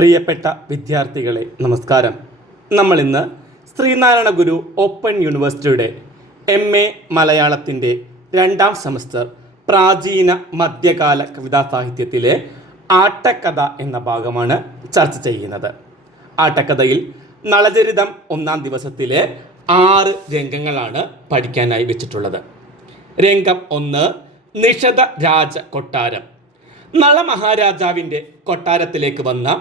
പ്രിയപ്പെട്ട വിദ്യാർത്ഥികളെ നമസ്കാരം. നമ്മൾ ഇന്ന് ശ്രീനാരായണ ഗുരു ഓപ്പൺ യൂണിവേഴ്സിറ്റിയുടെ MA മലയാളത്തിൻ്റെ 2ാം സെമസ്റ്റർ പ്രാചീന മധ്യകാല കവിതാ സാഹിത്യത്തിലെ ആട്ടക്കഥ എന്ന ഭാഗമാണ് ചർച്ച ചെയ്യുന്നത്. ആട്ടക്കഥയിൽ നളചരിതം 1ാം ദിവസത്തിലെ 6 രംഗങ്ങളാണ് പഠിക്കാനായി വെച്ചിട്ടുള്ളത്. രംഗം 1 നിഷധ രാജ കൊട്ടാരം. നള മഹാരാജാവിൻ്റെ കൊട്ടാരത്തിലേക്ക് വന്ന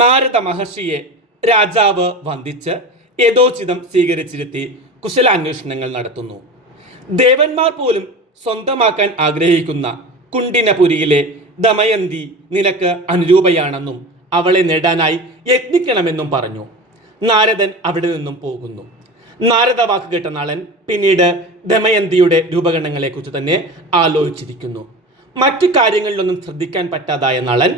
നാരദ മഹർഷിയെ രാജാവ് വന്ദിച്ച് യഥോചിതം സ്വീകരിച്ചിരുത്തി കുശലാന്വേഷണങ്ങൾ നടത്തുന്നു. ദേവന്മാർ പോലും സ്വന്തമാക്കാൻ ആഗ്രഹിക്കുന്ന കുണ്ടിനപുരിയിലെ ദമയന്തി നിനക്ക് അനുരൂപയാണെന്നും അവളെ നേടാനായി യത്നിക്കണമെന്നും പറഞ്ഞു. നാരദൻ അവിടെ നിന്നും പോകുന്നു. നാരദ വാക്ക് കേട്ട നളൻ പിന്നീട് ദമയന്തിയുടെ രൂപഗണങ്ങളെക്കുറിച്ച് തന്നെ ആലോചിച്ചിരിക്കുന്നു. മറ്റു കാര്യങ്ങളിലൊന്നും ശ്രദ്ധിക്കാൻ പറ്റാതായ നളൻ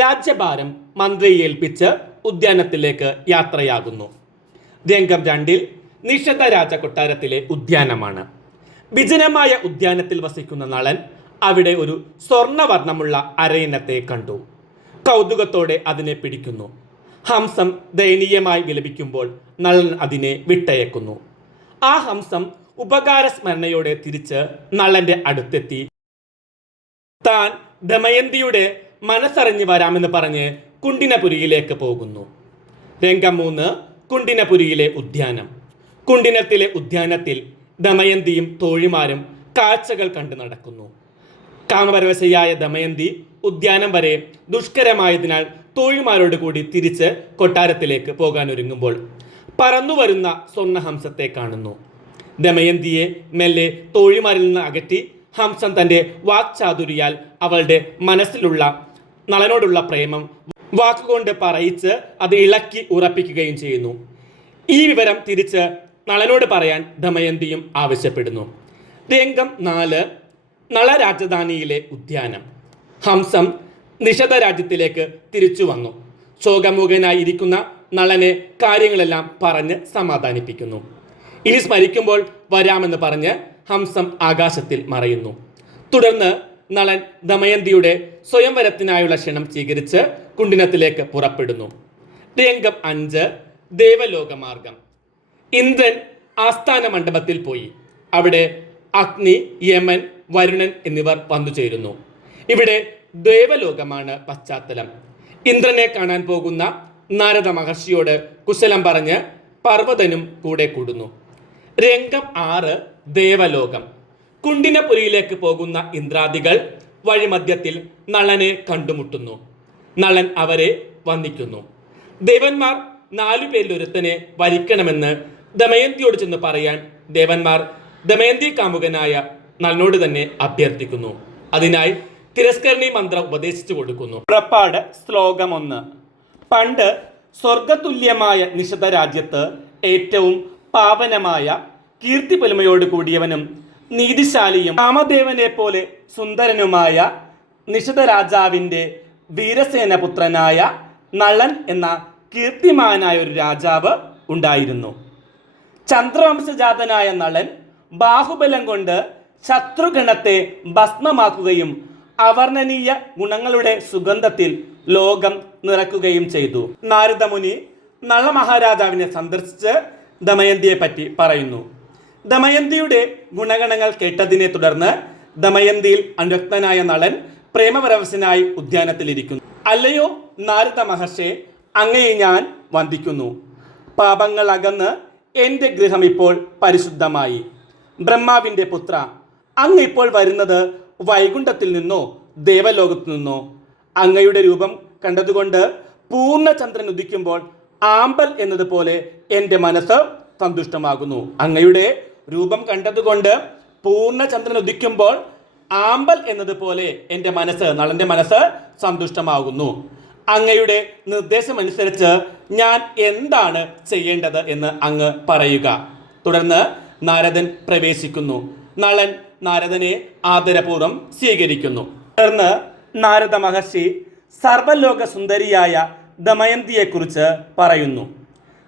രാജ്യഭാരം മന്ത്രിയെ ഏൽപ്പിച്ച് ഉദ്യാനത്തിലേക്ക് യാത്രയാകുന്നു. രംഗം 2 നിഷധ രാജ കൊട്ടാരത്തിലെ ഉദ്യാനമാണ്. വിജനമായ ഉദ്യാനത്തിൽ വസിക്കുന്ന നളൻ അവിടെ ഒരു സ്വർണ്ണവർണ്ണമുള്ള അരയന്നത്തെ കണ്ടു. കൗതുകത്തോടെ അതിനെ പിടിക്കുന്നു. ഹംസം ദയനീയമായി വിലപിക്കുമ്പോൾ നളൻ അതിനെ വിട്ടയക്കുന്നു. ആ ഹംസം ഉപകാരസ്മരണയോടെ തിരിച്ച് നളന്റെ അടുത്തെത്തി താൻ ദമയന്തിയുടെ മനസ്സറിഞ്ഞു വരാമെന്ന് പറഞ്ഞ് കുണ്ടിനപുരിയിലേക്ക് പോകുന്നു. രംഗം 3 കുണ്ടിനപുരിയിലെ ഉദ്യാനം. കുണ്ടിനത്തിലെ ഉദ്യാനത്തിൽ ദമയന്തിയും തോഴിമാരും കാഴ്ചകൾ കണ്ടു നടക്കുന്നു. കാമപരവശയായ ദമയന്തി ഉദ്യാനം വരെ ദുഷ്കരമായതിനാൽ തോഴിമാരോട് കൂടി തിരിച്ച് കൊട്ടാരത്തിലേക്ക് പോകാൻ ഒരുങ്ങുമ്പോൾ പറന്നു വരുന്ന സ്വർണ്ണഹംസത്തെ കാണുന്നു. ദമയന്തിയെ മെല്ലെ തോഴിമാരിൽ നിന്ന് അകറ്റി ഹംസം തൻ്റെ വാക്ചാതുരിയാൽ അവളുടെ മനസ്സിലുള്ള നളനോടുള്ള പ്രേമം വാക്കുകൊണ്ട് പറയിച്ച് അത് ഇളക്കി ഉറപ്പിക്കുകയും ചെയ്യുന്നു. ഈ വിവരം തിരിച്ച് നളനോട് പറയാൻ ദമയന്തിയും ആവശ്യപ്പെടുന്നു. രംഗം 4 നള രാജധാനിയിലെ ഉദ്യാനം. ഹംസം നിഷധ രാജ്യത്തിലേക്ക് തിരിച്ചു വന്നു. ശോകമുഖനായി ഇരിക്കുന്ന നളനെ കാര്യങ്ങളെല്ലാം പറഞ്ഞ് സമാധാനിപ്പിക്കുന്നു. ഇനി സ്മരിക്കുമ്പോൾ വരാമെന്ന് പറഞ്ഞ് ഹംസം ആകാശത്തിൽ മറയുന്നു. തുടർന്ന് നളൻ ദമയന്തിയുടെ സ്വയംവരത്തിനായുള്ള ക്ഷണം സ്വീകരിച്ച് കുണ്ടിനത്തിലേക്ക് പുറപ്പെടുന്നു. രംഗം 5 ദേവലോകമാർഗം. ഇന്ദ്രൻ ആസ്ഥാന മണ്ഡപത്തിൽ പോയി. അവിടെ അഗ്നി, യമൻ, വരുണൻ എന്നിവർ വന്നു ചേരുന്നു. ഇവിടെ ദേവലോകമാണ് പശ്ചാത്തലം. ഇന്ദ്രനെ കാണാൻ പോകുന്ന നാരദ മഹർഷിയോട് കുശലം പറഞ്ഞ് പർവ്വതനും കൂടെ കൂടുന്നു. രംഗം 6 ദേവലോകം. കുണ്ടിനപുരിയിലേക്ക് പോകുന്ന ഇന്ദ്രാദികൾ വഴിമധ്യത്തിൽ നളനെ കണ്ടുമുട്ടുന്നു. നളൻ അവരെ വന്ദിക്കുന്നു. ദേവന്മാർ 4 പേരിലൊരുത്തനെ വരിക്കണമെന്ന് ദമയന്തിയോട് ചെന്ന് പറയാൻ ദേവന്മാർ ദമയന്തി കാമുകനായ നളനോട് തന്നെ അഭ്യർത്ഥിക്കുന്നു. അതിനായി തിരസ്കരണി മന്ത്രം ഉപദേശിച്ചു കൊടുക്കുന്നു. പുറപ്പാട് ശ്ലോകം 1. പണ്ട് സ്വർഗതുല്യമായ നിഷധ രാജ്യത്ത് ഏറ്റവും പാവനമായ കീർത്തി പൊലിമയോട് കൂടിയവനും നീതിശാലിയും കാമദേവനെ പോലെ സുന്ദരനുമായ നിഷധ രാജാവിൻ്റെ വീരസേന പുത്രനായ നളൻ എന്ന കീർത്തിമാനായ ഒരു രാജാവ് ഉണ്ടായിരുന്നു. ചന്ദ്രവംശജാതനായ നളൻ ബാഹുബലം കൊണ്ട് ശത്രുഗണത്തെ ഭസ്മമാക്കുകയും അവർണ്ണനീയ ഗുണങ്ങളുടെ സുഗന്ധത്തിൽ ലോകം നിറക്കുകയും ചെയ്തു. നാരദമുനി നള മഹാരാജാവിനെ സന്ദർശിച്ച് ദമയന്തിയെ പറ്റി പറയുന്നു. ദമയന്തിയുടെ ഗുണഗണങ്ങൾ കേട്ടതിനെ തുടർന്ന് ദമയന്തിയിൽ അനുരക്തനായ നളൻ പ്രേമപരവശനായി ഉദ്യാനത്തിലിരിക്കുന്നു. അല്ലയോ നാരദ മഹർഷേ, അങ്ങയെ ഞാൻ വന്ദിക്കുന്നു. പാപങ്ങൾ അകന്ന് എൻ്റെ ഗൃഹം ഇപ്പോൾ പരിശുദ്ധമായി. ബ്രഹ്മാവിൻ്റെ പുത്ര, അങ്ങ് ഇപ്പോൾ വരുന്നത് വൈകുണ്ഠത്തിൽ നിന്നോ ദേവലോകത്തു നിന്നോ? അങ്ങയുടെ രൂപം കണ്ടതുകൊണ്ട് പൂർണ്ണചന്ദ്രൻ ഉദിക്കുമ്പോൾ ആമ്പൽ എന്നതുപോലെ എൻ്റെ മനസ്സ് സന്തുഷ്ടമാകുന്നു. അങ്ങയുടെ രൂപം കണ്ടതുകൊണ്ട് പൂർണ്ണചന്ദ്രൻ ഉദിക്കുമ്പോൾ ആമ്പൽ എന്നതുപോലെ എൻ്റെ മനസ്സ്, നളൻ്റെ മനസ്സ് സന്തുഷ്ടമാകുന്നു. അങ്ങയുടെ നിർദ്ദേശമനുസരിച്ച് ഞാൻ എന്താണ് ചെയ്യേണ്ടത് എന്ന് അങ്ങ് പറയുക. തുടർന്ന് നാരദൻ പ്രവേശിക്കുന്നു. നളൻ നാരദനെ ആദരപൂർവ്വം സ്വീകരിക്കുന്നു. തുടർന്ന് നാരദ മഹർഷി സർവലോക സുന്ദരിയായ ദമയന്തിയെക്കുറിച്ച് പറയുന്നു.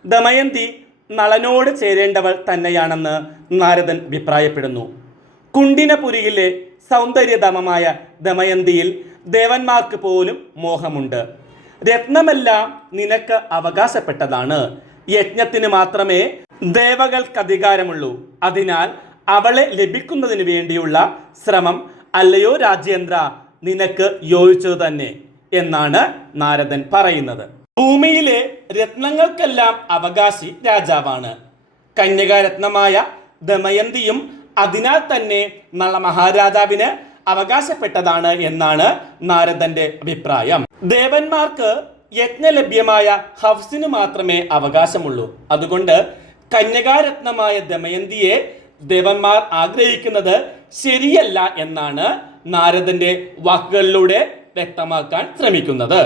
ദമയന്തി നളനോട് ചേരേണ്ടവൾ തന്നെയാണെന്ന് നാരദൻ അഭിപ്രായപ്പെടുന്നു. കുണ്ടിനപുരിയിലെ സൗന്ദര്യധാമമായ ദമയന്തിയിൽ ദേവന്മാർക്ക് പോലും മോഹമുണ്ട്. രത്നമെല്ലാം നിനക്ക് അവകാശപ്പെട്ടതാണ്. യജ്ഞത്തിന് മാത്രമേ ദേവകൾക്ക് അധികാരമുള്ളൂ. അതിനാൽ അവളെ ലഭിക്കുന്നതിന് വേണ്ടിയുള്ള ശ്രമം അല്ലയോ രാജേന്ദ്ര നിനക്ക് യോജിച്ചത് തന്നെ എന്നാണ് നാരദൻ പറയുന്നത്. ഭൂമിയിലെ രത്നങ്ങൾക്കെല്ലാം അവകാശി രാജാവാണ്. കന്യകാരത്നമായ ദമയന്തിയും അതിനാൽ തന്നെ നള മഹാരാജാവിന് അവകാശപ്പെട്ടതാണ് എന്നാണ് നാരദന്റെ അഭിപ്രായം. ദേവന്മാർക്ക് യജ്ഞലഭ്യമായ ഹവ്സിന് മാത്രമേ അവകാശമുള്ളൂ. അതുകൊണ്ട് കന്യകാരത്നമായ ദമയന്തിയെ ദേവന്മാർ ആഗ്രഹിക്കുന്നത് ശരിയല്ല എന്നാണ് നാരദന്റെ വാക്കുകളിലൂടെ വ്യക്തമാക്കാൻ ശ്രമിക്കുന്നത്.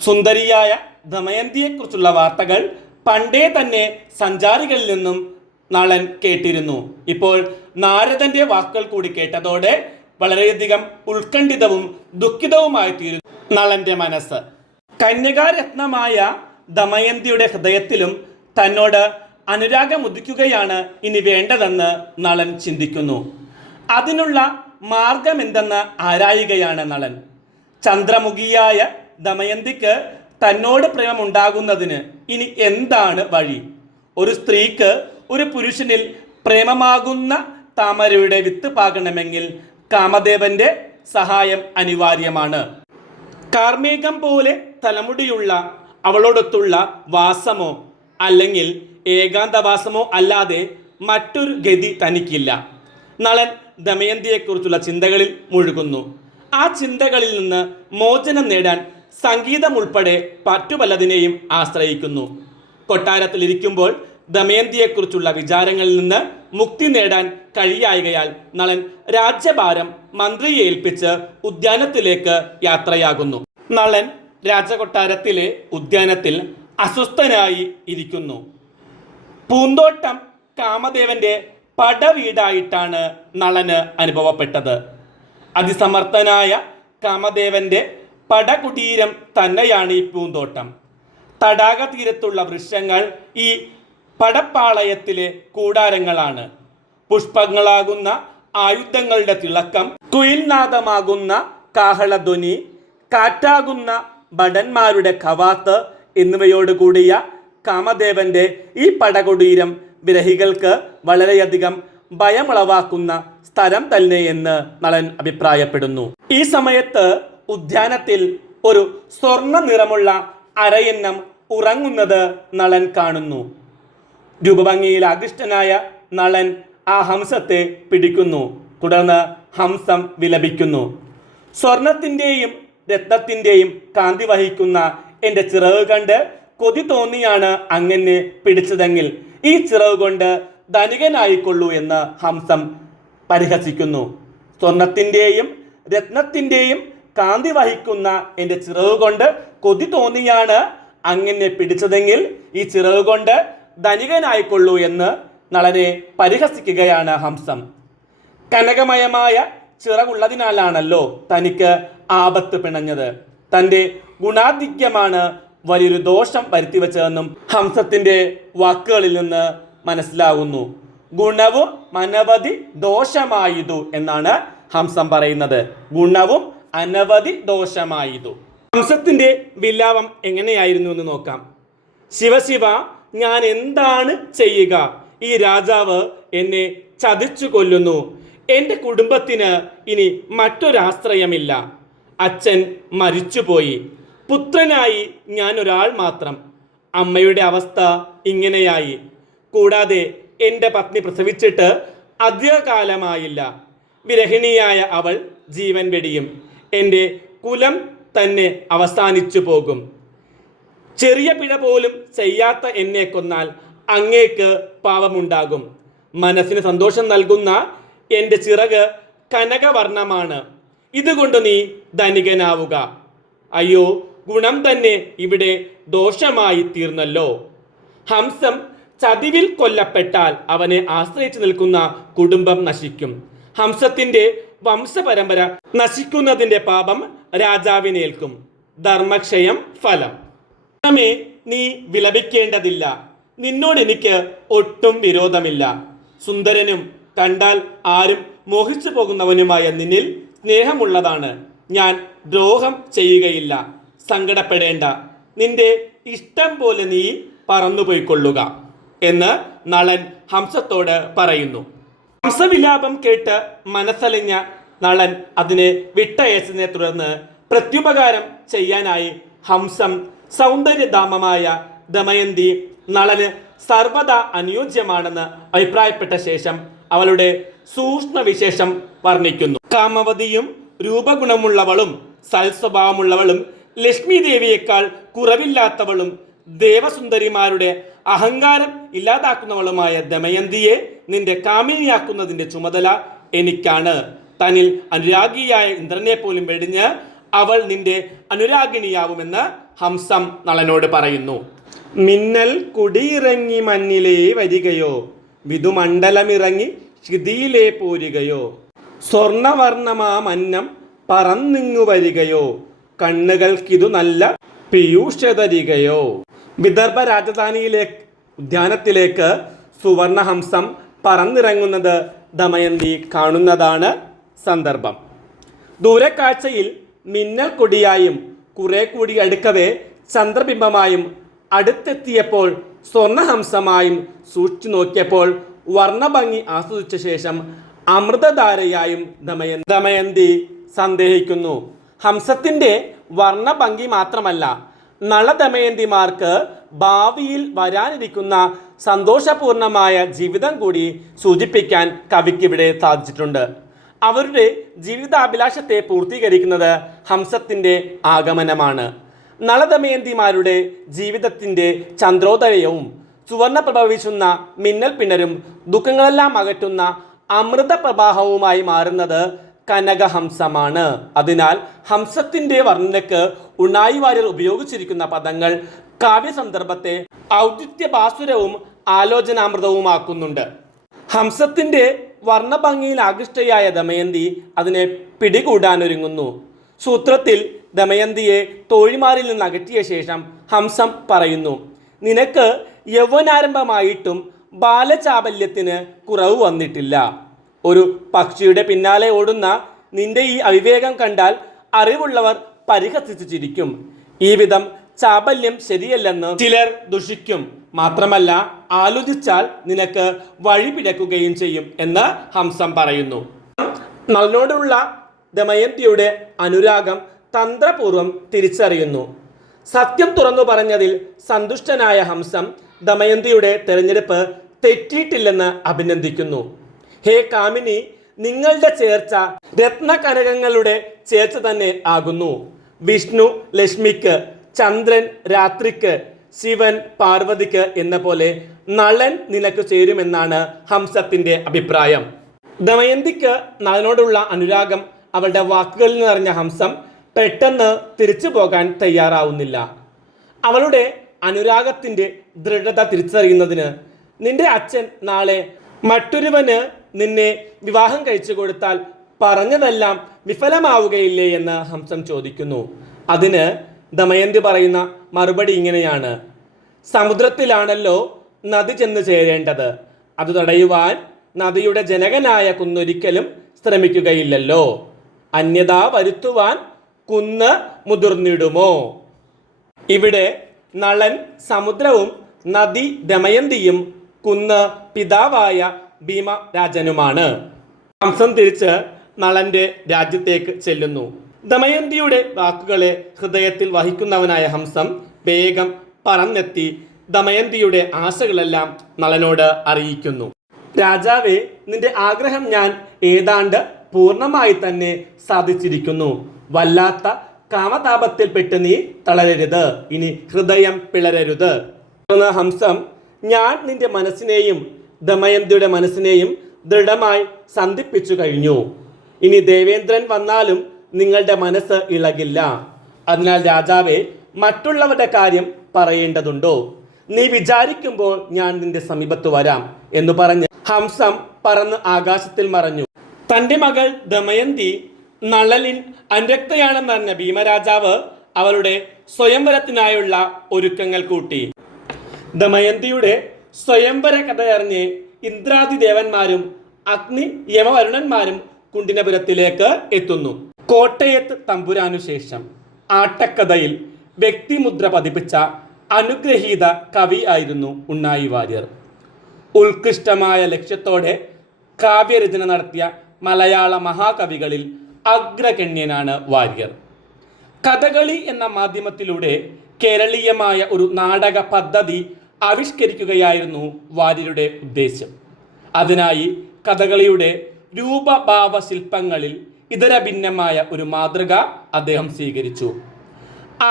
സുന്ദരിയായ ദമയന്തിയെക്കുറിച്ചുള്ള വാർത്തകൾ പണ്ടേ തന്നെ സഞ്ചാരികളിൽ നിന്നും നളൻ കേട്ടിരുന്നു. ഇപ്പോൾ നാരദന്റെ വാക്കുകൾ കൂടി കേട്ടതോടെ വളരെയധികം ഉത്കണ്ഠിതവും ദുഃഖിതവുമായി തീരുന്നു നളന്റെ മനസ്സ്. കന്യകാരത്നമായ ദമയന്തിയുടെ ഹൃദയത്തിലും തന്നോട് അനുരാഗം ഉദിക്കുകയാണ് ഇനി വേണ്ടതെന്ന് നളൻ ചിന്തിക്കുന്നു. അതിനുള്ള മാർഗമെന്തെന്ന് ആരായുകയാണ് നളൻ. ചന്ദ്രമുഖിയായ ദമയന്തിക്ക് തന്നോട് പ്രേമമുണ്ടാകുന്നതിന് ഇനി എന്താണ് വഴി? ഒരു സ്ത്രീക്ക് ഒരു പുരുഷനിൽ പ്രേമമാകുന്ന താമരയുടെ വിത്ത് പാകണമെങ്കിൽ കാമദേവന്റെ സഹായം അനിവാര്യമാണ്. കാർമേഘം പോലെ തലമുടിയുള്ള അവളോടൊത്തുള്ള വാസമോ അല്ലെങ്കിൽ ഏകാന്തവാസമോ അല്ലാതെ മറ്റൊരു ഗതി തനിക്കില്ല. നളൻ ദമയന്തിയെക്കുറിച്ചുള്ള ചിന്തകളിൽ മുഴുകുന്നു. ആ ചിന്തകളിൽ നിന്ന് മോചനം നേടാൻ സംഗീതം ഉൾപ്പെടെ മറ്റു പലതിനെയും ആശ്രയിക്കുന്നു. കൊട്ടാരത്തിലിരിക്കുമ്പോൾ ദമയന്തിയെക്കുറിച്ചുള്ള വിചാരങ്ങളിൽ നിന്ന് മുക്തി നേടാൻ കഴിയായകയാൽ നളൻ രാജ്യഭാരം മന്ത്രിയെ ഏൽപ്പിച്ച് ഉദ്യാനത്തിലേക്ക് യാത്രയാകുന്നു. നളൻ രാജകൊട്ടാരത്തിലെ ഉദ്യാനത്തിൽ അസ്വസ്ഥനായി ഇരിക്കുന്നു. പൂന്തോട്ടം കാമദേവന്റെ പടവീടായിട്ടാണ് നളന് അനുഭവപ്പെട്ടത്. അതിസമർത്ഥനായ കാമദേവന്റെ പടകുടീരം തന്നെയാണ് ഈ പൂന്തോട്ടം. തടാക തീരത്തുള്ള വൃക്ഷങ്ങൾ ഈ പടപ്പാളയത്തിലെ കൂടാരങ്ങളാണ്. പുഷ്പങ്ങളാകുന്ന ആയുധങ്ങളുടെ തിളക്കം, കുയിൽനാദമാകുന്ന കാഹളധ്വനി, കാറ്റാകുന്ന ഭടന്മാരുടെ ഖവാത്ത് എന്നിവയോടുകൂടിയ കാമദേവന്റെ ഈ പടകുടീരം വിരഹികൾക്ക് വളരെയധികം ഭയമുളവാക്കുന്ന സ്ഥലം തന്നെ എന്ന് നളൻ അഭിപ്രായപ്പെടുന്നു. ഈ സമയത്ത് ഉദ്യാനത്തിൽ ഒരു സ്വർണ്ണ നിറമുള്ള അരയന്നം ഉറങ്ങുന്നത് നളൻ കാണുന്നു. രൂപഭംഗിയിൽ ആകൃഷ്ടനായ നളൻ ആ ഹംസത്തെ പിടിക്കുന്നു. തുടർന്ന് ഹംസം വിലപിക്കുന്നു. സ്വർണത്തിൻ്റെയും രത്നത്തിൻ്റെയും കാന്തി വഹിക്കുന്ന എൻ്റെ ചിറക് കണ്ട് കൊതി തോന്നിയാണ് അങ്ങനെ പിടിച്ചതെങ്കിൽ ഈ ചിറക് കൊണ്ട് ധനികനായിക്കൊള്ളൂ എന്ന് ഹംസം പരിഹസിക്കുന്നു. സ്വർണത്തിൻ്റെയും രത്നത്തിൻ്റെയും കാന്തി വഹിക്കുന്ന എൻ്റെ ചിറക് കൊണ്ട് കൊതി തോന്നിയാണ് അങ്ങനെ പിടിച്ചതെങ്കിൽ ഈ ചിറക് കൊണ്ട് ധനികനായിക്കൊള്ളൂ എന്ന് നളനെ പരിഹസിക്കുകയാണ് ഹംസം. കനകമയമായ ചിറകുള്ളതിനാലാണല്ലോ തനിക്ക് ആപത്ത് പിണഞ്ഞത്. തൻ്റെ ഗുണാധിക്യമാണ് വലിയൊരു ദോഷം വരുത്തിവെച്ചതെന്നും ഹംസത്തിൻ്റെ വാക്കുകളിൽ നിന്ന് മനസ്സിലാകുന്നു. ഗുണവും അനവധി ദോഷമായതു എന്നാണ് ഹംസം പറയുന്നത്. ഗുണവും അനവധി ദോഷമായതു. ഹംസത്തിൻ്റെ വിലാപം എങ്ങനെയായിരുന്നു എന്ന് നോക്കാം. ശിവശിവ, ഞാൻ എന്താണ് ചെയ്യുക? ഈ രാജാവ് എന്നെ ചതിച്ചു കൊല്ലുന്നു. എൻ്റെ കുടുംബത്തിന് ഇനി മറ്റൊരാശ്രയമില്ല. അച്ഛൻ മരിച്ചുപോയി. പുത്രനായി ഞാൻ ഒരാൾ മാത്രം. അമ്മയുടെ അവസ്ഥ ഇങ്ങനെയായി. കൂടാതെ എൻ്റെ പത്നി പ്രസവിച്ചിട്ട് അധികകാലമായില്ല. വിരഹിണിയായ അവൾ ജീവൻ വെടിയും. എൻ്റെ കുലം തന്നെ അവസാനിച്ചു പോകും. ചെറിയ പിഴ പോലും ചെയ്യാത്ത എന്നെ കൊന്നാൽ അങ്ങേക്ക് പാപമുണ്ടാകും. മനസ്സിന് സന്തോഷം നൽകുന്ന എൻ്റെ ചിറക് കനകവർണ്ണമാണ്. ഇതുകൊണ്ട് നീ ധനികനാവുക. അയ്യോ, ഗുണം തന്നെ ഇവിടെ ദോഷമായി തീർന്നല്ലോ. ഹംസം ചതിവിൽ കൊല്ലപ്പെട്ടാൽ അവനെ ആശ്രയിച്ചു നിൽക്കുന്ന കുടുംബം നശിക്കും. ഹംസത്തിൻ്റെ വംശപരമ്പര നശിക്കുന്നതിൻ്റെ പാപം രാജാവിനേൽക്കും. ധർമ്മക്ഷയം ഫലം. നീ വിലപിക്കേണ്ടതില്ല. നിന്നോട് എനിക്ക് ഒട്ടും വിരോധമില്ല. സുന്ദരനും കണ്ടാൽ ആരും മോഹിച്ചു പോകുന്നവനുമായ നിന്നിൽ സ്നേഹമുള്ളതാണ്. ഞാൻ ദ്രോഹം ചെയ്യുകയില്ല. സങ്കടപ്പെടേണ്ട, നിന്റെ ഇഷ്ടം പോലെ നീ പറന്നുപോയിക്കൊള്ളുക എന്ന് നളൻ ഹംസത്തോട് പറയുന്നു. ഹംസവിലാപം കേട്ട് മനസ്സലിഞ്ഞ നളൻ അതിനെ വിട്ടയച്ചതിനെ തുടർന്ന് പ്രത്യുപകാരം ചെയ്യാനായി ഹംസം സൗന്ദര്യധാമമായ ദമയന്തി നളന് സർവദാ അനുയോജ്യമാണെന്ന് അഭിപ്രായപ്പെട്ട ശേഷം അവളുടെ സൂക്ഷ്മവിശേഷം വർണ്ണിക്കുന്നു. കാമവതിയും രൂപഗുണമുള്ളവളും സൽസ്വഭാവമുള്ളവളും ലക്ഷ്മി ദേവിയേക്കാൾ കുറവില്ലാത്തവളും ദേവസുന്ദരിമാരുടെ അഹങ്കാരം ഇല്ലാതാക്കുന്നവളുമായ ദമയന്തിയെ നിന്റെ കാമിനിയാക്കുന്നതിന്റെ ചുമതല എനിക്കാണ്. തന്നിൽ അനുരാഗിയായ ഇന്ദ്രനെ പോലും വെടിഞ്ഞ് അവൾ നിന്റെ അനുരാഗിണിയാവുമെന്ന് ഹംസം നളനോട് പറയുന്നു. മിന്നൽ കുടിയിറങ്ങി മഞ്ഞിലേ വരികയോ, വിധുമണ്ഡലമിറങ്ങി ക്ഷിതിയിലേ പോരുകയോ, സ്വർണവർണ്ണമാ മന്നം പറന്നിങ്ങു വരികയോ, കണ്ണുകൾക്കിതു നല്ല പീയൂഷതരികയോ. വിദർഭ രാജധാനിയിലേക്ക് ഉദ്യാനത്തിലേക്ക് സുവർണഹംസം പറന്നിറങ്ങുന്നത് ദമയന്തി കാണുന്നതാണ് സന്ദർഭം. ദൂരക്കാഴ്ചയിൽ മിന്നൽ കൊടിയായും കുറെ കൂടി അടുക്കവേ ചന്ദ്രബിംബമായും അടുത്തെത്തിയപ്പോൾ സ്വർണഹംസമായും സൂക്ഷിച്ചു നോക്കിയപ്പോൾ വർണ്ണഭംഗി ആസ്വദിച്ച ശേഷം അമൃതധാരയായും ദമയന്തി സന്ദേഹിക്കുന്നു. ഹംസത്തിൻ്റെ വർണ്ണഭംഗി മാത്രമല്ല, നളദമയന്തിമാർക്ക് ഭാവിയിൽ വരാനിരിക്കുന്ന സന്തോഷപൂർണമായ ജീവിതം കൂടി സൂചിപ്പിക്കാൻ കവിക്കിവിടെ സാധിച്ചിട്ടുണ്ട്. അവരുടെ ജീവിതാഭിലാഷത്തെ പൂർത്തീകരിക്കുന്നത് ഹംസത്തിൻ്റെ ആഗമനമാണ്. നളദമയന്തിമാരുടെ ജീവിതത്തിൻ്റെ ചന്ദ്രോദയവും സുവർണപ്രഭ വീശുന്ന മിന്നൽ പിണരും ദുഃഖങ്ങളെല്ലാം അകറ്റുന്ന അമൃതപ്രവാഹവുമായി മാറുന്നത് കനകഹംസമാണ്. അതിനാൽ ഹംസത്തിൻ്റെ വർണ്ണനയ്ക്ക് ഉണ്ണായി വാര്യർ ഉപയോഗിച്ചിരിക്കുന്ന പദങ്ങൾ കാവ്യസന്ദർഭത്തെ ഔചിത്യഭാസുരവും ആലോചനാമൃതവുമാക്കുന്നുണ്ട്. ഹംസത്തിൻ്റെ വർണ്ണഭംഗിയിൽ ആകൃഷ്ടയായ ദമയന്തി അതിനെ പിടികൂടാനൊരുങ്ങുന്നു. സൂത്രത്തിൽ ദമയന്തിയെ തോഴിമാരിൽ നിന്ന് അകറ്റിയ ശേഷം ഹംസം പറയുന്നു, നിനക്ക് യൗവനാരംഭമായിട്ടും ബാലചാബല്യത്തിന് കുറവ് വന്നിട്ടില്ല. ഒരു പക്ഷിയുടെ പിന്നാലെ ഓടുന്ന നിന്റെ ഈ അവിവേകം കണ്ടാൽ അറിവുള്ളവർ പരിഹസിച്ചു ചിരിക്കും. ഈ വിധം ചാബല്യം ശരിയല്ലെന്ന് ചിലർ ദുഷിക്കും. മാത്രമല്ല ആലോചിച്ചാൽ നിനക്ക് വഴിപിടക്കുകയും ചെയ്യും എന്ന് ഹംസം പറയുന്നു. നളനോടുള്ള ദമയന്തിയുടെ അനുരാഗം തന്ത്രപൂർവം തിരിച്ചറിയുന്നു. സത്യം തുറന്നു പറഞ്ഞതിൽ സന്തുഷ്ടനായ ഹംസം ദമയന്തിയുടെ തെരഞ്ഞെടുപ്പ് തെറ്റിയിട്ടില്ലെന്ന് അഭിനന്ദിക്കുന്നു. ഹേ കാമിനി, നിങ്ങളുടെ ചേർച്ച രത്നകനകങ്ങളുടെ ചേർച്ച തന്നെ ആകുന്നു. വിഷ്ണു ലക്ഷ്മിക്ക്, ചന്ദ്രൻ രാത്രിക്ക്, ശിവൻ പാർവതിക്ക് എന്ന പോലെ നളൻ നിനക്ക് ചേരുമെന്നാണ് ഹംസത്തിന്റെ അഭിപ്രായം. ദമയന്തിക്ക് നളനോടുള്ള അനുരാഗം അവളുടെ വാക്കുകളിൽ നിറഞ്ഞ ഹംസം പെട്ടെന്ന് തിരിച്ചു പോകാൻ തയ്യാറാവുന്നില്ല. അവളുടെ അനുരാഗത്തിന്റെ ദൃഢത തിരിച്ചറിയുന്നതിന്, നിന്റെ അച്ഛൻ നാളെ മറ്റൊരുവന് നിന്നെ വിവാഹം കഴിച്ചു കൊടുത്താൽ പറഞ്ഞതെല്ലാം വിഫലമാവുകയില്ലേ എന്ന് ഹംസം ചോദിക്കുന്നു. അതിന് ദമയന്തി പറയുന്ന മറുപടി ഇങ്ങനെയാണ്: സമുദ്രത്തിലാണല്ലോ നദി ചെന്ന് ചേരേണ്ടത്. അത് തടയുവാൻ നദിയുടെ ജനകനായ കുന്നൊരിക്കലും ശ്രമിക്കുകയില്ലല്ലോ. അന്യത വരുത്തുവാൻ കുന്ന് മുതിർന്നിടുമോ? ഇവിടെ നളൻ സമുദ്രവും നദി ദമയന്തിയും കുന്ന് പിതാവായ ഭീമരാജനുമാണ്. ഹംസം തിരിച്ച് നളന്റെ രാജ്യത്തേക്ക് ചെല്ലുന്നു. ദമയന്തിയുടെ വാക്കുകളെ ഹൃദയത്തിൽ വഹിക്കുന്നവനായ ഹംസം വേഗം പറന്നെത്തി ദമയന്തിയുടെ ആശകളെല്ലാം നളനോട് അറിയിക്കുന്നു. രാജാവേ, നിന്റെ ആഗ്രഹം ഞാൻ ഏതാണ്ട് പൂർണ്ണമായി തന്നെ സാധിച്ചിരിക്കുന്നു. വല്ലാത്ത കാമതാപത്തിൽപ്പെട്ട് നീ തളരരുത്, ഇനി ഹൃദയം പിളരരുത്. ഹംസം, ഞാൻ നിന്റെ മനസ്സിനെയും ദമയന്തിയുടെ മനസ്സിനെയും ദൃഢമായി സന്ധിപ്പിച്ചു കഴിഞ്ഞു. ഇനി ദേവേന്ദ്രൻ വന്നാലും നിങ്ങളുടെ മനസ്സ് ഇളകില്ല. അതിനാൽ രാജാവേ, മറ്റുള്ളവരുടെ കാര്യം പറയേണ്ടതുണ്ടോ? നീ വിചാരിക്കുമ്പോൾ ഞാൻ നിന്റെ സമീപത്ത് വരാം എന്ന് പറഞ്ഞ് ഹംസം പറന്ന് ആകാശത്തിൽ മറഞ്ഞു. തൻ്റെ മകൾ ദമയന്തി നളനിൻ അനുരക്തയാണെന്നറിഞ്ഞ ഭീമരാജാവ് അവളുടെ സ്വയംവരത്തിനായുള്ള ഒരുക്കങ്ങൾ കൂട്ടി. ദമയന്തിയുടെ സ്വയംവര കഥയറിഞ്ഞ് ഇന്ദ്രാദി ദേവന്മാരും അഗ്നി യമവരുണന്മാരും കുണ്ടിനപുരത്തിലേക്ക് എത്തുന്നു. കോട്ടയത്ത് തമ്പുരാനു ശേഷം ആട്ടക്കഥയിൽ വ്യക്തിമുദ്ര പതിപ്പിച്ച അനുഗ്രഹീത കവി ആയിരുന്നു ഉണ്ണായി വാര്യർ. ഉത്കൃഷ്ടമായ ലക്ഷ്യത്തോടെ കാവ്യരചന നടത്തിയ മലയാള മഹാകവികളിൽ അഗ്രഗണ്യനാണ് വാര്യർ. കഥകളി എന്ന മാധ്യമത്തിലൂടെ കേരളീയമായ ഒരു നാടക പദ്ധതി ആവിഷ്കരിക്കുകയായിരുന്നു വാര്യരുടെ ഉദ്ദേശ്യം. അതിനായി കഥകളിയുടെ രൂപഭാവ ശില്പങ്ങളിൽ ഇതര ഭിന്നമായ ഒരു മാതൃക അദ്ദേഹം സ്വീകരിച്ചു.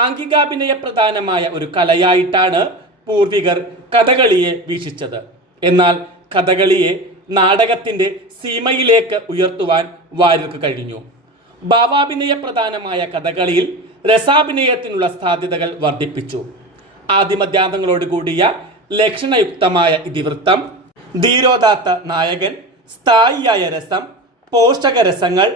ആംഗികാഭിനയ പ്രധാനമായ ഒരു കലയായിട്ടാണ് പൂർവികർ കഥകളിയെ വീക്ഷിച്ചത്. എന്നാൽ കഥകളിയെ നാടകത്തിൻ്റെ സീമയിലേക്ക് ഉയർത്തുവാൻ വാര്യർക്ക് കഴിഞ്ഞു. ഭാവാഭിനയ പ്രധാനമായ കഥകളിയിൽ രസാഭിനയത്തിനുള്ള സാധ്യതകൾ വർദ്ധിപ്പിച്ചു. ആദിമധ്യാന്തങ്ങളോട് കൂടിയ ലക്ഷണയുക്തമായ ഇതിവൃത്തം, ധീരോദാത്ത നായകൻ, സ്ഥായിയായ രസം, പോഷകരസങ്ങൾ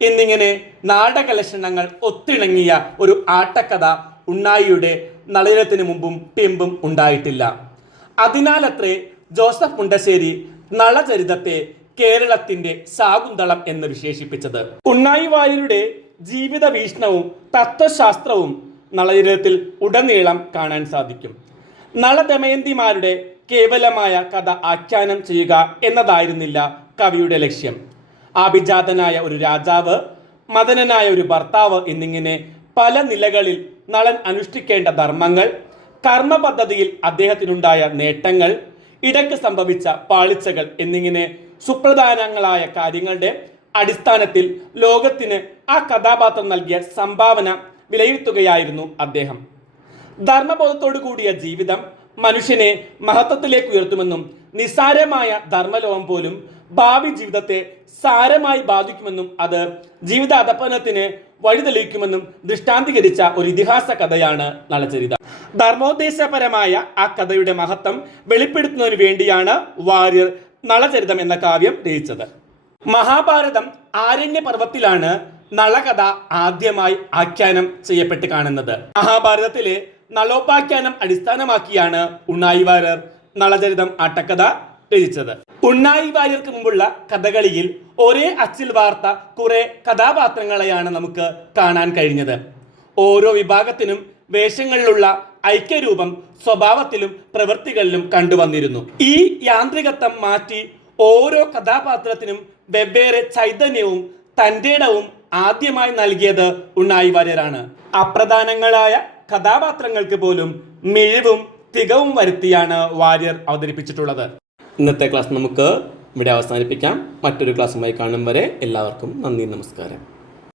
എന്നിങ്ങനെ നാടക ലക്ഷണങ്ങൾ ഒത്തിണങ്ങിയ ഒരു ആട്ടക്കഥ ഉണ്ണായിയുടെ നളചരിതത്തിന് മുമ്പും പിമ്പും ഉണ്ടായിട്ടില്ല. അതിനാലത്രേ ജോസഫ് മുണ്ടശ്ശേരി നളചരിതത്തെ കേരളത്തിന്റെ ശാകുന്തളം എന്ന് വിശേഷിപ്പിച്ചത്. ഉണ്ണായി വാര്യരുടെ ജീവിത വീക്ഷണവും തത്വശാസ്ത്രവും നളചരിതത്തിൽ ഉടനീളം കാണാൻ സാധിക്കും. നളദമയന്തിമാരുടെ കേവലമായ കഥ ആഖ്യാനം ചെയ്യുക എന്നതായിരുന്നില്ല കവിയുടെ ലക്ഷ്യം. ആഭിജാതനായ ഒരു രാജാവ്, മദനനായ ഒരു ഭർത്താവ് എന്നിങ്ങനെ പല നിലകളിൽ നളൻ അനുഷ്ഠിക്കേണ്ട ധർമ്മങ്ങൾ, കർമ്മ പദ്ധതിയിൽ അദ്ദേഹത്തിനുണ്ടായ നേട്ടങ്ങൾ, ഇടയ്ക്ക് സംഭവിച്ച പാളിച്ചകൾ എന്നിങ്ങനെ സുപ്രധാനങ്ങളായ കാര്യങ്ങളുടെ അടിസ്ഥാനത്തിൽ ലോകത്തിന് ആ കഥാപാത്രം നൽകിയ സംഭാവന വിലയിരുത്തുകയായിരുന്നു അദ്ദേഹം. ധർമ്മബോധത്തോടു കൂടിയ ജീവിതം മനുഷ്യനെ മഹത്വത്തിലേക്ക് ഉയർത്തുമെന്നും നിസ്സാരമായ ധർമ്മലോകം പോലും ഭാവി ജീവിതത്തെ സാരമായി ബാധിക്കുമെന്നും അത് ജീവിത അധപ്പതനത്തിന് വഴിതെളിയിക്കുമെന്നും ദൃഷ്ടാന്തീകരിച്ച ഒരു ഇതിഹാസ കഥയാണ് നളചരിതം. ധർമ്മോദ്ദേശപരമായ ആ കഥയുടെ മഹത്വം വെളിപ്പെടുത്തുന്നതിന് വേണ്ടിയാണ് വാര്യർ നളചരിതം എന്ന കാവ്യം രചിച്ചത്. മഹാഭാരതം ആരണ്യപർവ്വത്തിലാണ് നളകഥ ആദ്യമായി ആഖ്യാനം ചെയ്യപ്പെട്ട് കാണുന്നത്. മഹാഭാരതത്തിലെ നളോപാഖ്യാനം അടിസ്ഥാനമാക്കിയാണ് ഉണ്ണായി വാര്യർ നളചരിതം ആട്ടക്കഥ രചിച്ചത്. ഉണ്ണായി വാര്യർക്ക് മുമ്പുള്ള കഥകളിയിൽ ഒരേ അച്ചിൽ വാർത്ത കുറെ കഥാപാത്രങ്ങളെയാണ് നമുക്ക് കാണാൻ കഴിഞ്ഞത്. ഓരോ വിഭാഗത്തിനും വേഷങ്ങളിലുള്ള ഐക്യരൂപം സ്വഭാവത്തിലും പ്രവൃത്തികളിലും കണ്ടുവന്നിരുന്നു. ഈ യാന്ത്രികത്വം മാറ്റി ഓരോ കഥാപാത്രത്തിനും വെവ്വേറെ ചൈതന്യവും തൻ്റെടവും ആദ്യമായി നൽകിയത് ഉണ്ണായി വാര്യരാണ്. അപ്രധാനങ്ങളായ കഥാപാത്രങ്ങൾക്ക് പോലും മിഴിവും തികവും വരുത്തിയാണ് വാര്യർ അവതരിപ്പിച്ചിട്ടുള്ളത്. ഇന്നത്തെ ക്ലാസ് നമുക്ക് ഇവിടെ അവസാനിപ്പിക്കാം. മറ്റൊരു ക്ലാസ്സുമായി കാണും വരെ എല്ലാവർക്കും നന്ദി, നമസ്കാരം.